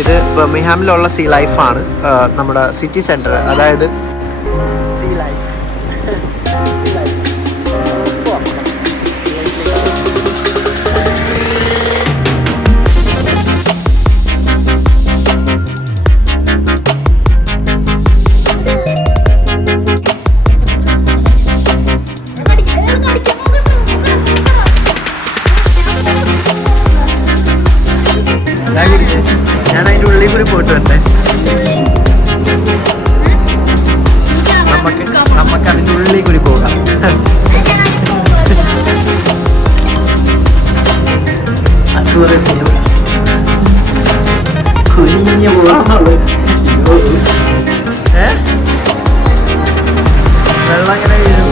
ഇത് ബർമിംഗ്ഹാമിലുള്ള സീ ലൈഫാണ്, നമ്മുടെ സിറ്റി സെൻറ്റർ, അതായത് സീ ലൈഫ്. ഞാൻ അതിൻ്റെ ഉള്ളിൽ കൂടി പോയിട്ട് വരട്ടെ. നമുക്ക് അതിൻ്റെ ഉള്ളിൽ കൂടി പോകാം. കുഞ്ഞു പോകാന്നുള്ളത്. വെള്ളം അങ്ങനെ വീഴും.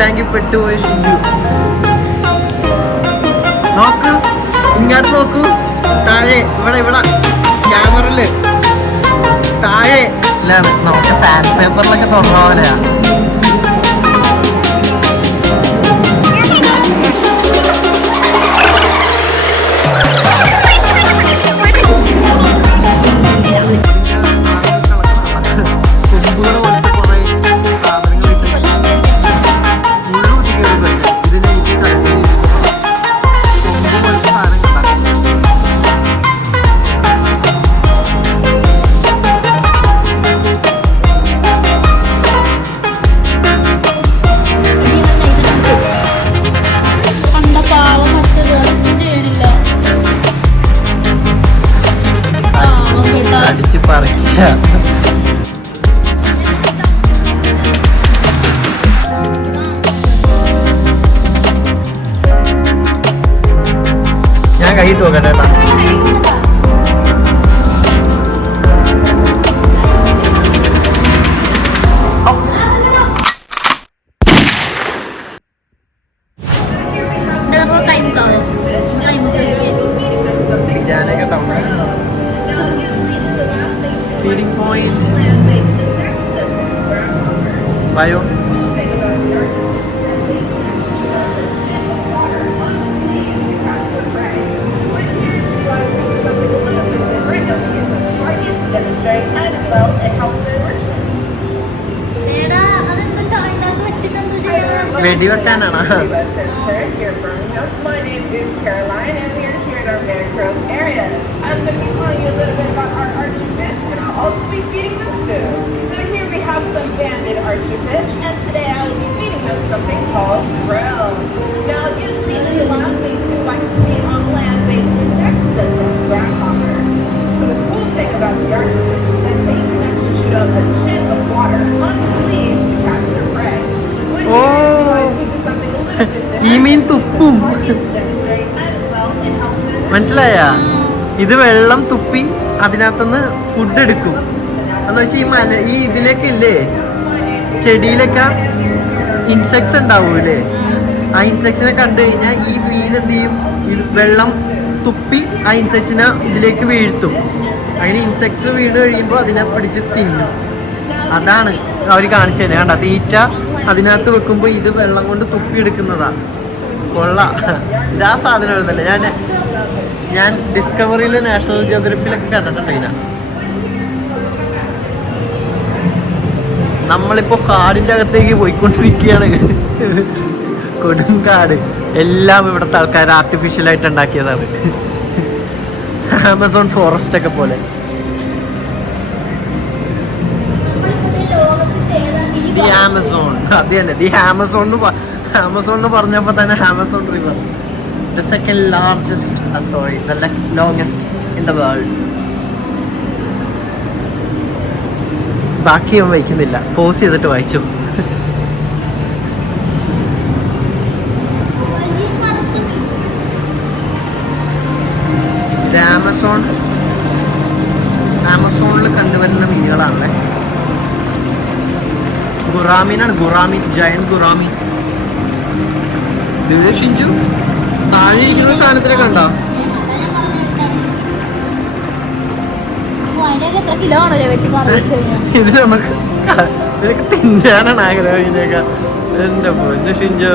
ടാങ്കിൽ പെട്ടുപോയി ഷിഞ്ചു. നോക്കൂ, ഇങ്ങോട്ട് നോക്കൂ, താഴെ ഇവിടെ ക്യാമറയില് താഴെ ഇല്ലാണ്. നമുക്ക് സാൻഡ് പേപ്പറിലൊക്കെ തൊടുന്ന പോലെയാ. അടിച്ച് പറിക്കുക. ഞാൻ കൈയിട്ട് നോക്കട്ടെ ഏട്ടാ. Feeding point. Bio. വെടി വെക്കാനാണോ? I'm going to be telling you a little bit about our archerfish, and I'll also be feeding them food. So here we have some banded archerfish, and today I will be feeding them something called krill. Now, usually the last things we like to feed on land-based insects such as grasshoppers. So the cool thing about the archerfish is that they can actually shoot up a chin of water onto the leaves to catch their prey. Something a little bit different. You mean tuppum? മനസ്സിലായ? ഇത് വെള്ളം തുപ്പി അതിനകത്തുനിന്ന് food എടുക്കും. എന്ന് വെച്ചാൽ ഈ ഇതിലേക്ക് ഇല്ലേ, ചെടിയിലൊക്കെ ഇൻസെക്ട്സ് ഉണ്ടാവൂലേ, ആ ഇൻസെക്ട്സിനെ കണ്ടു കഴിഞ്ഞാൽ ഈ മീൻ എന്ത് ചെയ്യും, വെള്ളം തുപ്പി ആ ഇൻസെക്ട്സിനെ ഇതിലേക്ക് വീഴ്ത്തും. അങ്ങനെ ഇൻസെക്ട്സ് വീണ് കഴിയുമ്പോൾ അതിനെ പിടിച്ച് തിന്നും. അതാണ് അവർ കാണിച്ചു തന്നെ. കണ്ട തീറ്റ അതിനകത്ത് വെക്കുമ്പോൾ ഇത് വെള്ളം കൊണ്ട് തുപ്പി എടുക്കുന്നതാ. കൊള്ളാം. ഇതാ സാധനം എഴുതല്ലേ. ഞാൻ ഡിസ്കവറിയിൽ നാഷണൽ ജിയോഗ്രഫിയിലൊക്കെ കണ്ടിട്ടുണ്ട് ഇതിനെ. നമ്മളിപ്പോൾ കാടിൻ്റെ അകത്തേക്ക് പോയിക്കൊണ്ടിരിക്കുകയാണ്. കൊടുങ്കാട് എല്ലാം ഇവിടുത്തെ ആൾക്കാർ ആർട്ടിഫിഷ്യലായിട്ട് ഉണ്ടാക്കിയതാണ്. ആമസോൺ ഫോറസ്റ്റ് ഒക്കെ പോലെ. ദി ആമസോൺ, അത് തന്നെ ദി ആമസോൺ എന്ന് പറഞ്ഞപ്പോൾ തന്നെ Amazon river, the second largest, the longest in the world. ബാക്കി ഞാൻ വായിക്കുന്നില്ല, പോസ് ചെയ്തിട്ട് വായിച്ചു. ഇത് ആമസോണിൽ കണ്ടുവരുന്ന മീനുകളാണല്ലേ. ഗുറാമീനാണ്, ഗുറാമീൻ, ജയന്റ് ഗുറാമീൻ. ഷിഞ്ചു താഴെ ഇരിക്കുന്ന സാധനത്തിനെ കണ്ടോ? ഇത് നമുക്ക് നിനക്ക് തിന്നാനാണ് ആഗ്രഹം. ഇതിനൊക്കെ എന്റെ പൊന്നു ഷിഞ്ചു.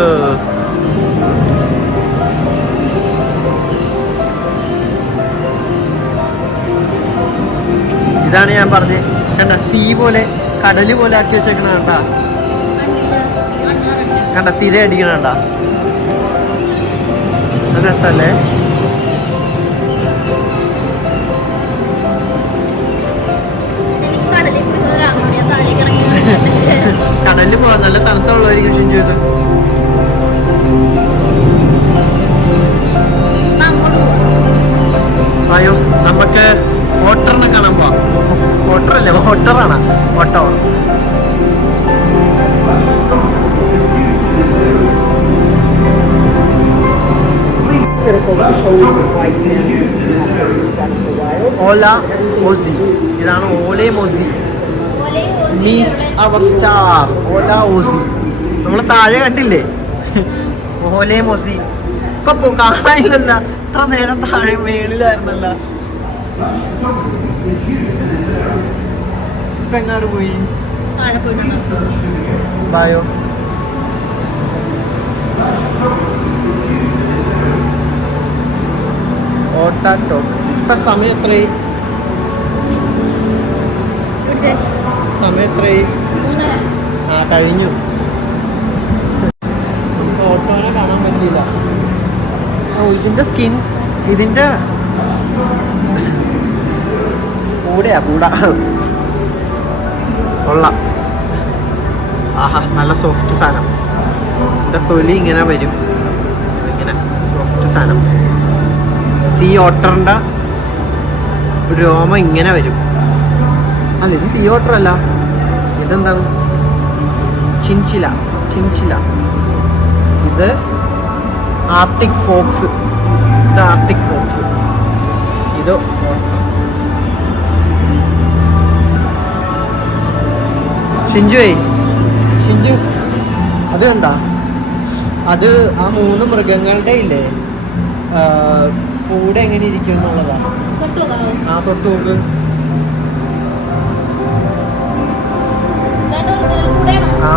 ഇതാണ് ഞാൻ പറഞ്ഞത്. കണ്ട സീ പോലെ, കടല് പോലെ ആക്കി വെച്ചേക്കണ കണ്ട, കണ്ട തിര അടിക്കണ കണ്ട, രസല്ലേ? കടലിൽ പോവാൻ നല്ല തണുത്ത വെള്ളമായിരിക്കും ഷിഞ്ചു ഇത്. അയ്യോ നമുക്ക് ഓട്ടറിനെ കാണാൻ പോവാം. ഓട്ടറല്ലേ, ഓട്ടറാണ്, ഓട്ടോ. ഓല മോസി, ഇതാണ് ഓലെ മോസി. മീറ്റ് അവർ സ്റ്റാർ ഓല ഓസി. നമ്മള് താഴെ കണ്ടില്ലേ ഓലെ മോസി. ഇപ്പൊ കാണാനില്ലല്ല, ഇത്ര നേരം താഴെ മേളിലായിരുന്നല്ല. ഇപ്പൊ എങ്ങാട് പോയി? ബായോ. ഓട്ടാട്ടോ. ഇപ്പൊ സമയം എത്രയായി? സമയം എത്രയായി? കഴിഞ്ഞു. നമുക്ക് ഓട്ടോനെ കാണാൻ പറ്റിയില്ല. ഇതിന്റെ സ്കിൻസ്, ഇതിന്റെ കൂടെയാ കൂട കൊള്ളാം. ആഹാ നല്ല സോഫ്റ്റ് സാധനം. ഇതിന്റെ തൊലി ഇങ്ങനെ വരും, ഇങ്ങനെ സോഫ്റ്റ് സാധനം. സീ ഓട്ടറിന്റെ രോമം ഇങ്ങനെ വരും. അല്ല ഇത് സീ ഓട്ടർ അല്ല, ഇതെന്താണ്? ചിൻചില. ചിൻചില. ഇത് ആർട്ടിക് ഫോക്സ്. ഇത് ആർട്ടിക് ഫോക്സ്. ഇത് ഷിഞ്ചു, ഷിഞ്ചു അത് കണ്ട, അത് ആ 3 മൃഗങ്ങളുടെ ഇല്ലേ കൂടെ എങ്ങനെ ഇരിക്കും എന്നുള്ളതാണ്. ആ തൊട്ട് നോക്ക്. ആ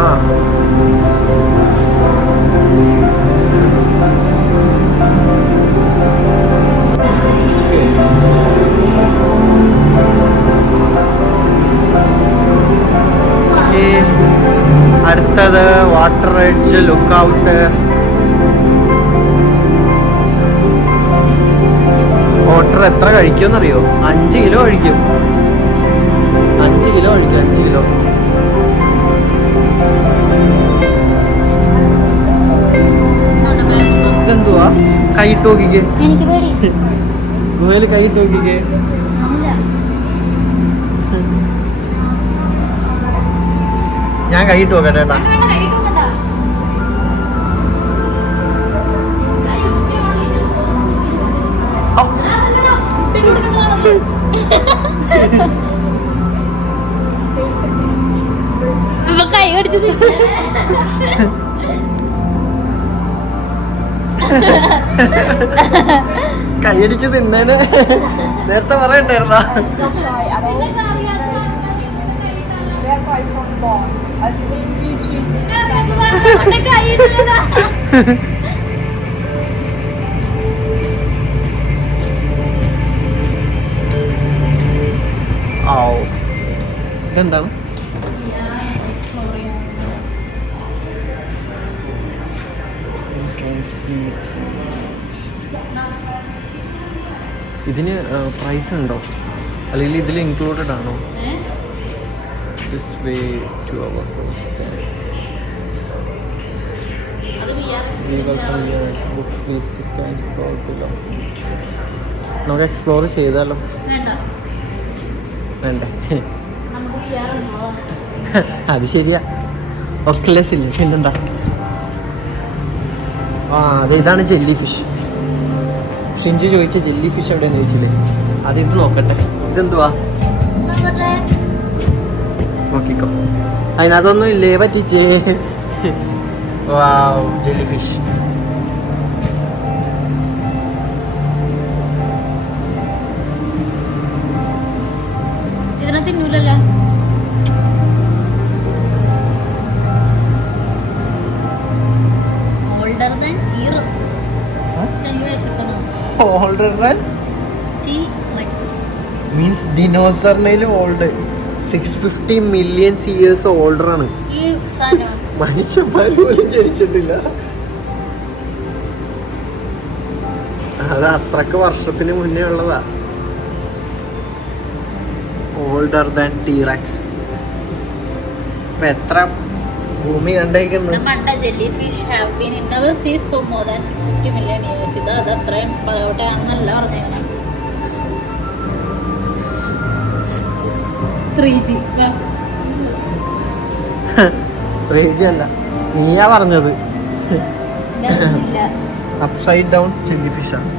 അടുത്തത് വാട്ടർ എഡ്ജ് ലുക്ക് ഔട്ട്. ഓട്ടർ എത്ര കഴിക്കുമെന്നറിയോ? 5 കിലോ കഴിക്കും. 5 കിലോ കഴിക്കും. 5 കിലോ. ഇതെന്തുവാ? കൈയിട്ട് നോക്കിക്കേ. ഗുഹയില് കൈയിട്ട് നോക്കിക്കേ. ഞാൻ കൈയിട്ട് നോക്കട്ടെ ഏട്ടാ. കൈ കടിച്ചത് കൈയടിച്ച് തിന്നേന് നേരത്തെ പറയണ്ടായിരുന്ന. ഇതെന്താണ്? ഇതിന് പ്രൈസ് ഉണ്ടോ, അല്ലെങ്കിൽ ഇതിൽ ഇൻക്ലൂഡഡ് ആണോ? This way to our house. നമുക്ക് എക്സ്പ്ലോർ ചെയ്താലോ? വേണ്ടേ? അത് ശരിയാ. ഒക്ലസ് ഇല്ല പിന്നെന്താ? ആ അതെ, ഇതാണ് ജെല്ലി ഫിഷ്. ഷിഞ്ചു ചോദിച്ച ജെല്ലി ഫിഷ് എവിടെയെന്ന് ചോദിച്ചില്ലേ? അത് ഇത് നോക്കട്ടെ. ഇതെന്തുവാ? നോക്കിക്കോ. അതിനകത്തൊന്നും ഇല്ലേ പറ്റിച്ചേ? Wow, jelly fish. തിന്നൂലല്ലോ. Older than T-Rex. മീൻസ് ഡിനോസറിനേലും ഓൾഡ് 650 മില്യൺ ഇയേഴ്സ് ഓൾഡർ ആണ്. മനുഷ്യന്മാർ പോലും ജനിച്ചിട്ടില്ല. അത് അത്രക്ക് വർഷത്തിന് മുന്നേ ഉള്ളതാ. Older than T Rex. ഇപ്പൊ എത്ര ഭൂമി കണ്ടേക്കുന്നു. അല്ല, നീയാ പറഞ്ഞത്. അപ്സൈഡ് ഡൗൺ ജെല്ലി ഫിഷ് ആണ്.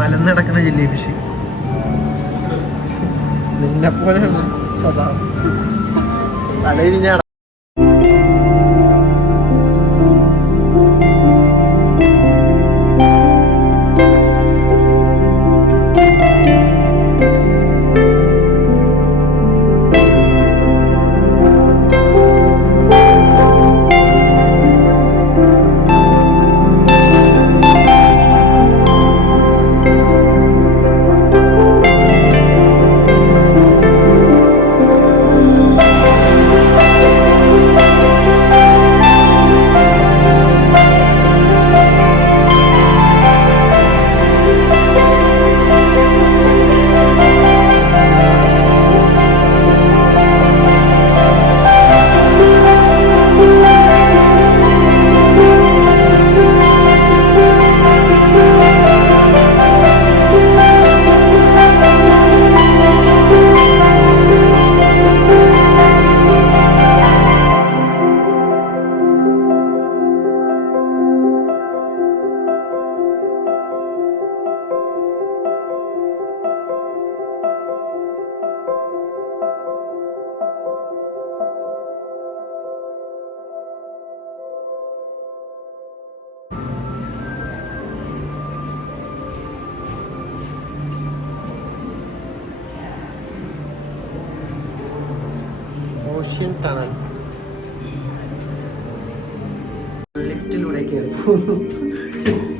മലന്ന് കിടക്കുന്ന ജെല്ലി ഫിഷ്. നിന്നെ പോലെയാണ് സദാ തലയിരിഞ്ഞ. Ocean tunnel. ലിഫ്റ്റിലൂടെ കയറി പോകുന്നു.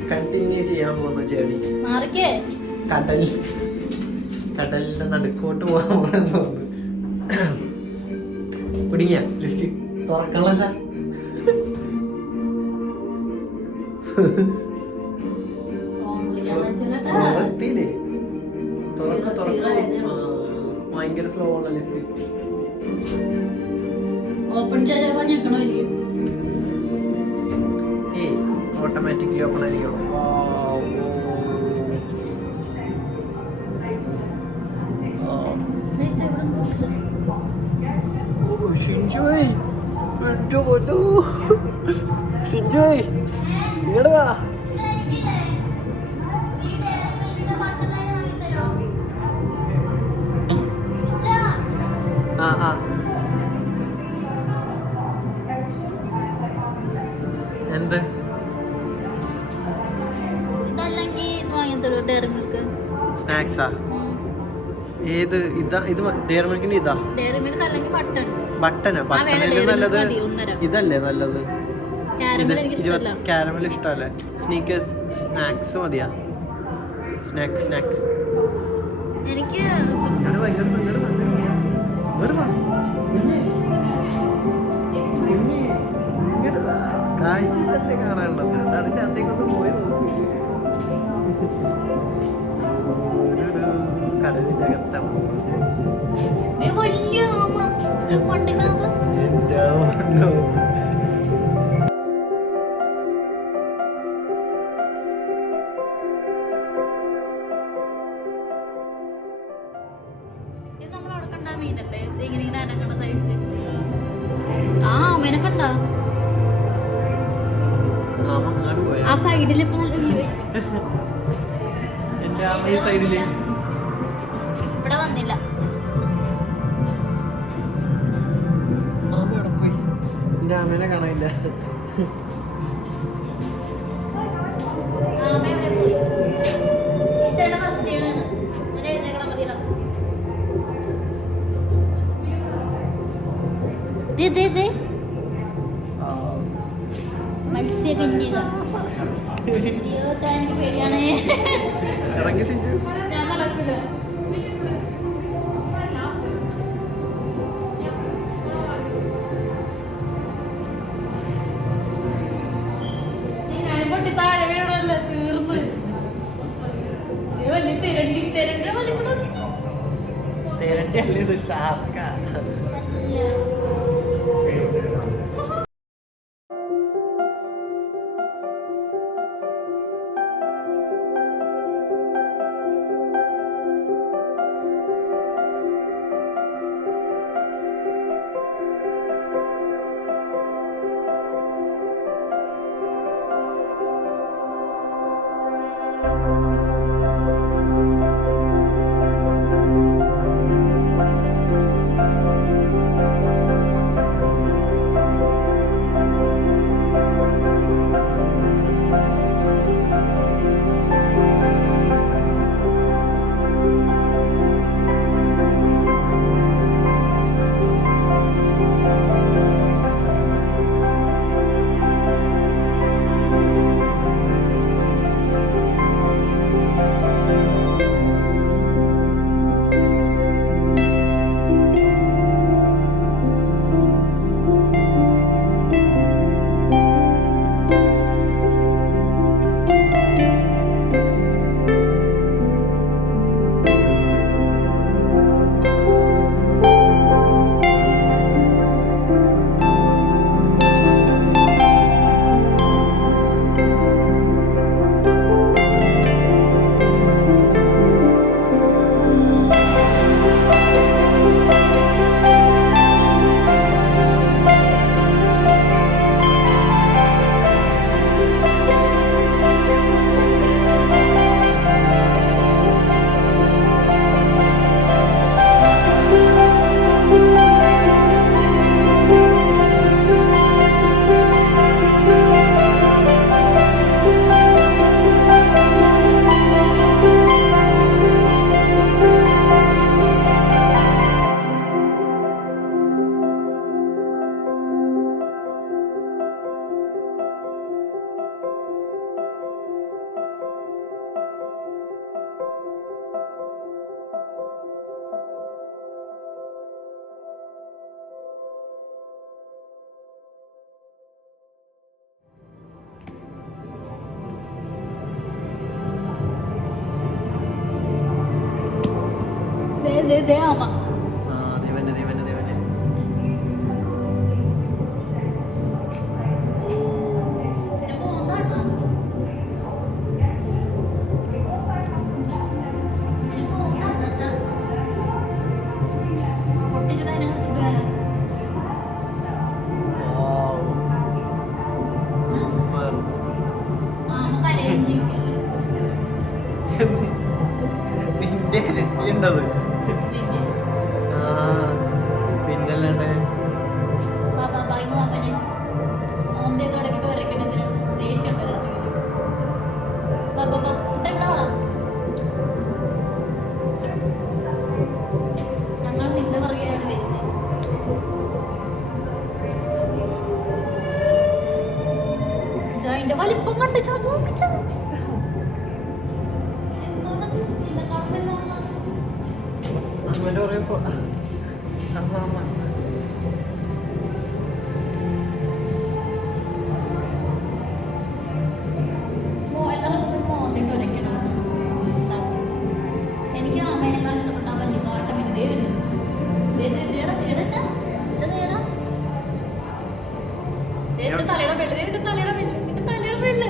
കണ്ടിന്യൂ ചെയ്യാൻ പോകുന്ന ചെടി കടലിന്റെ നടുക്കോട്ട് പോകാൻ പോണെന്ന് തോന്നുന്നു. പിടിങ്ങിയ ലിഫ്റ്റ് തുറക്കണല്ല. എത്തിയില്ലേ? ഭയങ്കര സ്ലോ ആണ് ലിഫ്റ്റ്. ഓട്ടോമാറ്റിക്കലി ഓപ്പൺ ആയിരിക്കും. ഷിൻജോയ് ഷിൻജോയ് ഇങ്ങോട്ട് വാ. എന്ത് സ്നാക്സാ? ഏത് ഇതാ? ഇത് ഡെയറി മിൽക്കിന്റെ ഇതാ? ബട്ടനാ? ബട്ടനേലും നല്ലത് ഇതല്ലേ നല്ലത്? കാരമൽ ഇഷ്ടമല്ലേ? സ്നീക്കേഴ്സ് സ്നാക്സ് മതിയാ? സ്നാക്ക് എനിക്ക് കാഴ്ചല്ലേ കാണാനുള്ളത്. അതിന്റെ അന്തേക്കൊന്ന് പോയി നോക്കി. കടലിന്റെ അകത്താണ്. ആ സൈഡില് ഇവിടെ വന്നില്ല. ആമേനെ കാണാനില്ല. മത്സ്യകന്യക. പേടിയാണ്. ഇറങ്ങി ഷിഞ്ചു. തെരണ്ടി അല്ലേ ഇത് ഷാർക്ക. അമ്മ ആ ദേവന്റെ ദേവന്റെ ദേവന്റെ സൂപ്പർ. നിന്റെ ഇരട്ടിയുണ്ടത്. ആ പിന്നല്ലാണ്ട് ഞങ്ങൾ നിന്റെ പറയുകയാണ് വരുന്നത്. അതിന്റെ വലിപ്പം കണ്ട് അമ്മേന്റെ പറയപ്പോ അമ്മ അമ്മ എനിക്ക് അമ്മേനേക്കാൾ ഇഷ്ടപ്പെട്ട വലിയ ഇതേ വരുന്നത്. തലയുടെ വെള്ളി തലയുടെ വെള്ളി തലയുടെ വെള്ളി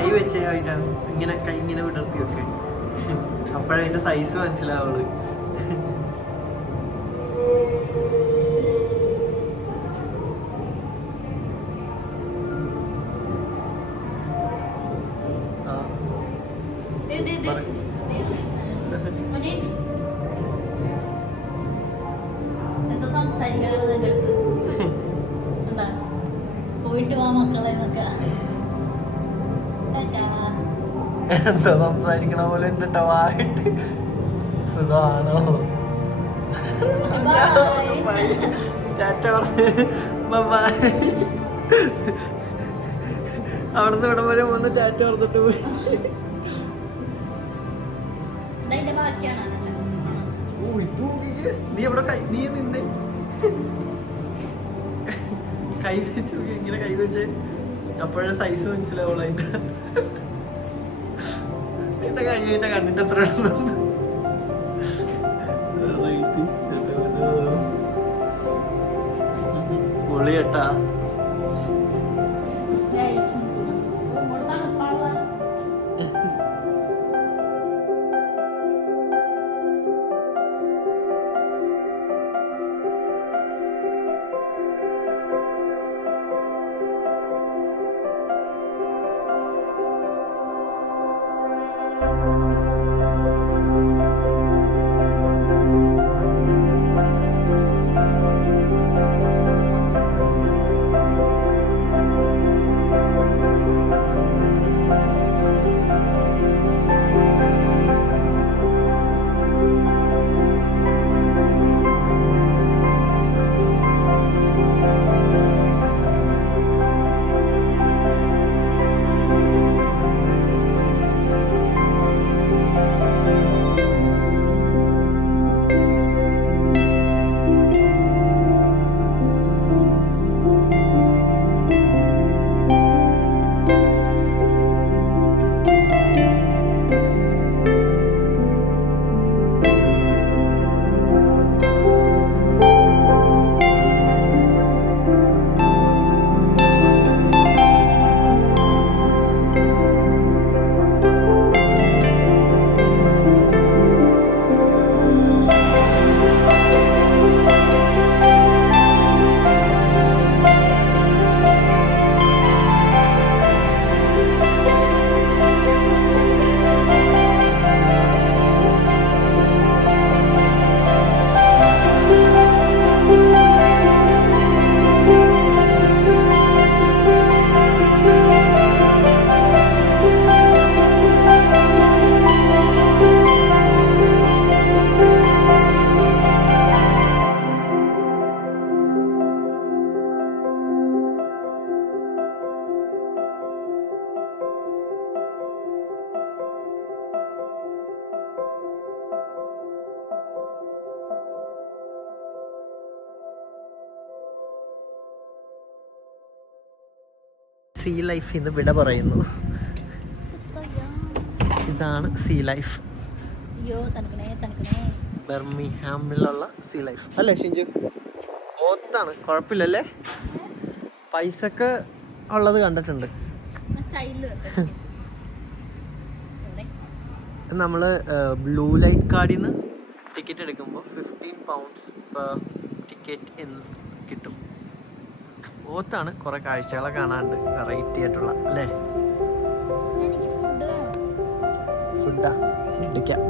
കൈ വെച്ചേ അതിൻ്റെ ഇങ്ങനെ കൈ ഇങ്ങനെ വിടർത്തി വെക്ക്. അപ്പോഴേ അതിന്റെ സൈസ് മനസ്സിലാവുള്ളൂ. എന്തോ സംസാരിക്കാനുള്ളത് എൻ്റെ അടുത്ത് എന്താ പോയിട്ട് വാ മക്കളെ എന്നൊക്കെ. എന്താ സംസാരിക്കണ പോലെ ഉണ്ട് ട്ടോ വായിട്ട്. സുഖാണോ? ടാറ്റ പറഞ്ഞ് ബൈ. അവിടുന്ന് ഇവിടം വരെ വന്ന് ടാറ്റ പറഞ്ഞിട്ട് പോയി. നീ എവിടെ നീ നിന്നേ കൈ വെച്ച് ഇങ്ങനെ കൈ വെച്ച് അപ്പോഴേ സൈസ് മനസ്സിലാവുള്ളൂ അതിന്റെ. എന്റെ കൈ എന്റെ കണ്ണിന്റെ എത്ര പൊളി കേട്ടാ. സീ ലൈഫ് ഇന്ന് വിട പറയുന്നു. ഇതാണ് സീ ലൈഫ്. ബർമിംഗ്ഹാമിലുള്ള സീ ലൈഫ് അല്ലേ ഷിഞ്ചു? ഓത്താണ്, കുഴപ്പമില്ലല്ലേ? പൈസക്ക് ഉള്ളത് കണ്ടിട്ടുണ്ട്. നമ്മൾ ബ്ലൂ ലൈറ്റ് കാർഡിൽ നിന്ന് ടിക്കറ്റ് എടുക്കുമ്പോൾ 15 pounds പെർ ടിക്കറ്റ് എന്ന് കിട്ടും. ഓത്താണ്, കുറെ കാഴ്ചകളെ കാണാണ്ട് വെറൈറ്റി ആയിട്ടുള്ള അല്ലേ? ഫുഡാ ഫുഡിക്കാം.